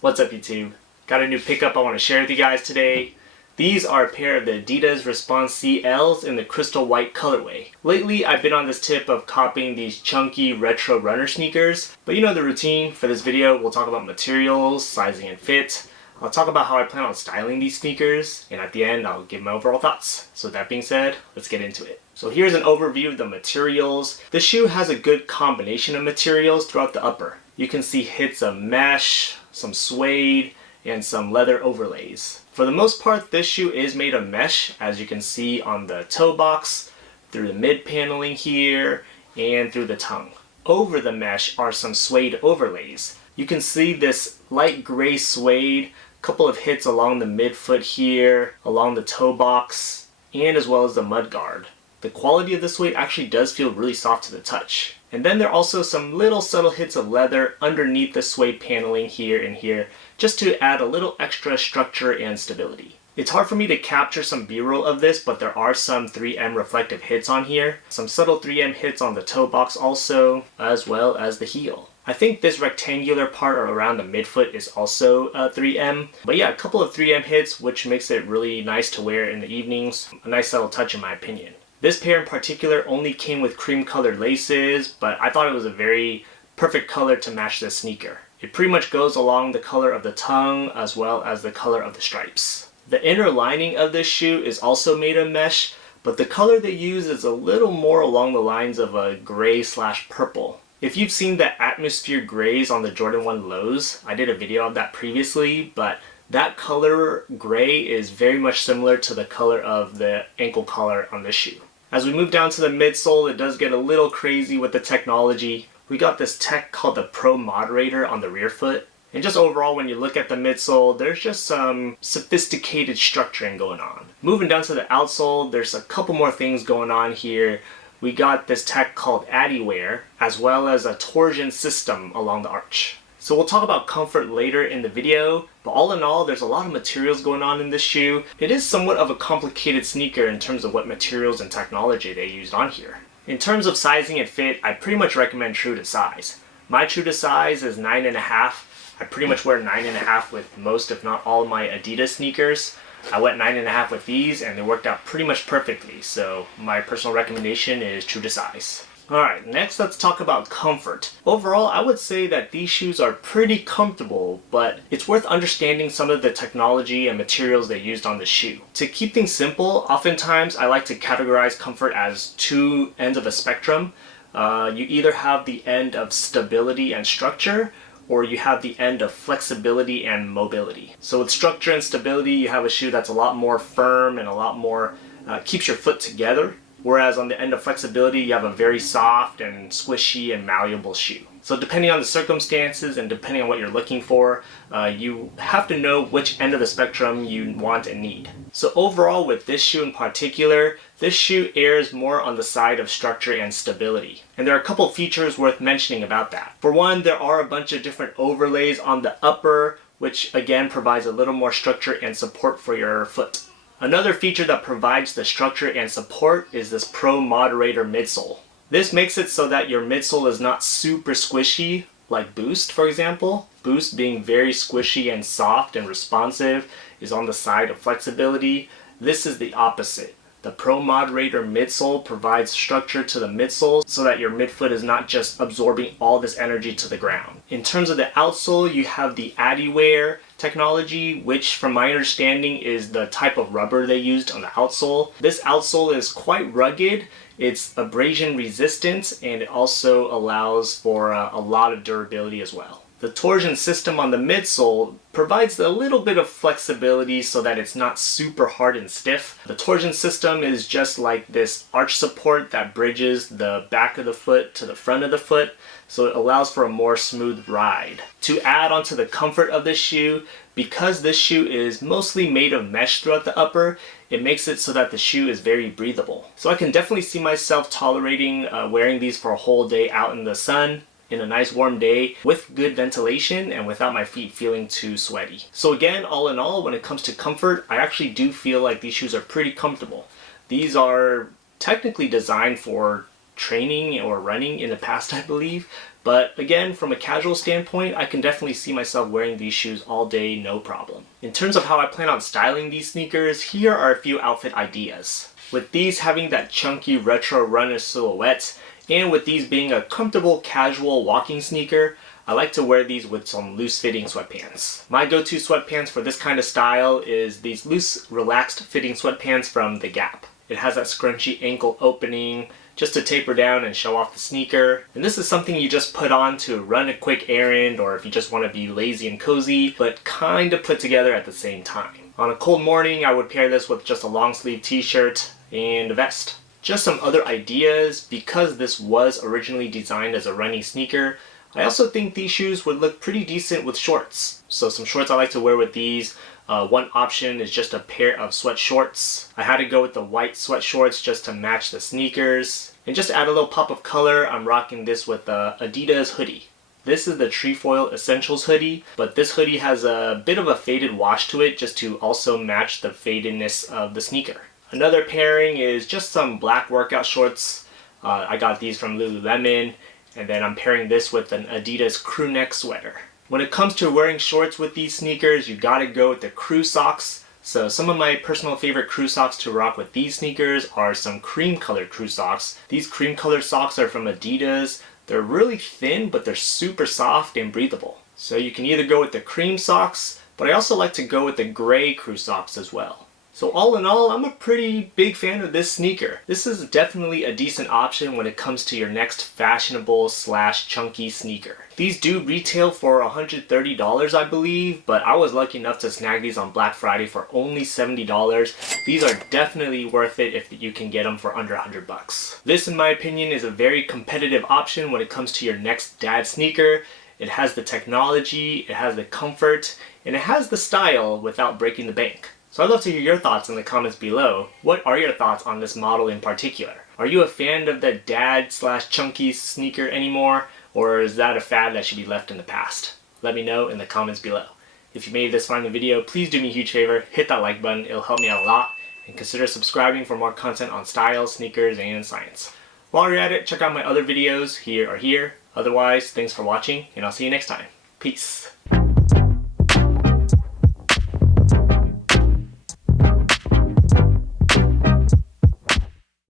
What's up YouTube? Got a new pickup I want to share with you guys today. These are a pair of the Adidas Response CLs in the crystal white colorway. Lately I've been on this tip of copying these chunky retro runner sneakers, but you know the routine. For this video we'll talk about materials, sizing and fit. I'll talk about how I plan on styling these sneakers, and at the end I'll give my overall thoughts. So with that being said, let's get into it. So here's an overview of the materials. The shoe has a good combination of materials throughout the upper. You can see hits of mesh, some suede, and some leather overlays. For the most part, this shoe is made of mesh, as you can see on the toe box, through the mid paneling here, and through the tongue. Over the mesh are some suede overlays. You can see this light gray suede, couple of hits along the midfoot here, along the toe box, and as well as the mud guard. The quality of the suede actually does feel really soft to the touch. And then there are also some little subtle hits of leather underneath the suede paneling here and here, just to add a little extra structure and stability. It's hard for me to capture some B-roll of this, but there are some 3M reflective hits on here. Some subtle 3M hits on the toe box also, as well as the heel. I think this rectangular part around the midfoot is also 3M. But yeah, a couple of 3M hits, which makes it really nice to wear in the evenings. A nice subtle touch in my opinion. This pair in particular only came with cream colored laces, but I thought it was a very perfect color to match this sneaker. It pretty much goes along the color of the tongue as well as the color of the stripes. The inner lining of this shoe is also made of mesh, but the color they use is a little more along the lines of a gray/purple. If you've seen the atmosphere grays on the Jordan 1 lows, I did a video of that previously, but that color gray is very much similar to the color of the ankle collar on this shoe. As we move down to the midsole, it does get a little crazy with the technology. We got this tech called the Pro-moderator on the rear foot. And just overall, when you look at the midsole, there's just some sophisticated structuring going on. Moving down to the outsole, there's a couple more things going on here. We got this tech called Adiwear, as well as a torsion system along the arch. So we'll talk about comfort later in the video, but all in all, there's a lot of materials going on in this shoe. It is somewhat of a complicated sneaker in terms of what materials and technology they used on here. In terms of sizing and fit, I pretty much recommend true to size. My true to size is 9.5. I pretty much wear 9.5 with most, if not all, of my Adidas sneakers. I went 9.5 with these and they worked out pretty much perfectly, so my personal recommendation is true to size. Alright, next let's talk about comfort. Overall, I would say that these shoes are pretty comfortable, but it's worth understanding some of the technology and materials they used on the shoe. To keep things simple, oftentimes I like to categorize comfort as two ends of a spectrum. You either have the end of stability and structure, or you have the end of flexibility and mobility. So with structure and stability, you have a shoe that's a lot more firm and a lot more keeps your foot together. Whereas on the end of flexibility, you have a very soft and squishy and malleable shoe. So depending on the circumstances and depending on what you're looking for, you have to know which end of the spectrum you want and need. So overall with this shoe in particular, this shoe errs more on the side of structure and stability. And there are a couple features worth mentioning about that. For one, there are a bunch of different overlays on the upper, which again provides a little more structure and support for your foot. Another feature that provides the structure and support is this Pro-moderator midsole. This makes it so that your midsole is not super squishy, like Boost for example. Boost, being very squishy and soft and responsive, is on the side of flexibility. This is the opposite. The Pro-moderator midsole provides structure to the midsole so that your midfoot is not just absorbing all this energy to the ground. In terms of the outsole, you have the Adiwear technology, which from my understanding is the type of rubber they used on the outsole. This outsole is quite rugged, it's abrasion resistant, and it also allows for a lot of durability as well. The torsion system on the midsole provides a little bit of flexibility so that it's not super hard and stiff. The torsion system is just like this arch support that bridges the back of the foot to the front of the foot, so it allows for a more smooth ride. To add onto the comfort of this shoe, because this shoe is mostly made of mesh throughout the upper, it makes it so that the shoe is very breathable. So I can definitely see myself tolerating wearing these for a whole day out in the sun, in a nice warm day with good ventilation and without my feet feeling too sweaty. So again, all in all, when it comes to comfort, I actually do feel like these shoes are pretty comfortable. These are technically designed for training or running in the past, I believe, But again, from a casual standpoint, I can definitely see myself wearing these shoes all day, no problem. In terms of how I plan on styling these sneakers, here are a few outfit ideas. With these having that chunky retro runner silhouette, and with these being a comfortable casual walking sneaker, I like to wear these with some loose fitting sweatpants. My go-to sweatpants for this kind of style is these loose, relaxed fitting sweatpants from The Gap. It has that scrunchy ankle opening just to taper down and show off the sneaker. And this is something you just put on to run a quick errand, or if you just want to be lazy and cozy, but kind of put together at the same time. On a cold morning, I would pair this with just a long sleeve t-shirt and a vest. Just some other ideas, because this was originally designed as a running sneaker, I also think these shoes would look pretty decent with shorts. So some shorts I like to wear with these. One option is just a pair of sweat shorts. I had to go with the white sweat shorts just to match the sneakers. And just to add a little pop of color, I'm rocking this with the Adidas hoodie. This is the Trefoil Essentials hoodie, but this hoodie has a bit of a faded wash to it just to also match the fadedness of the sneaker. Another pairing is just some black workout shorts. I got these from Lululemon. And then I'm pairing this with an Adidas crew neck sweater. When it comes to wearing shorts with these sneakers, you gotta go with the crew socks. So some of my personal favorite crew socks to rock with these sneakers are some cream colored crew socks. These cream colored socks are from Adidas. They're really thin, but they're super soft and breathable. So you can either go with the cream socks, but I also like to go with the gray crew socks as well. So all in all, I'm a pretty big fan of this sneaker. This is definitely a decent option when it comes to your next fashionable / chunky sneaker. These do retail for $130, I believe, but I was lucky enough to snag these on Black Friday for only $70. These are definitely worth it if you can get them for under 100 bucks. This, in my opinion, is a very competitive option when it comes to your next dad sneaker. It has the technology, it has the comfort, and it has the style without breaking the bank. So I'd love to hear your thoughts in the comments below. What are your thoughts on this model in particular? Are you a fan of the dad / chunky sneaker anymore? Or is that a fad that should be left in the past? Let me know in the comments below. If you made this far in the video, please do me a huge favor, hit that like button, it'll help me out a lot, and consider subscribing for more content on style, sneakers, and science. While you're at it, check out my other videos here or here. Otherwise, thanks for watching, and I'll see you next time. Peace.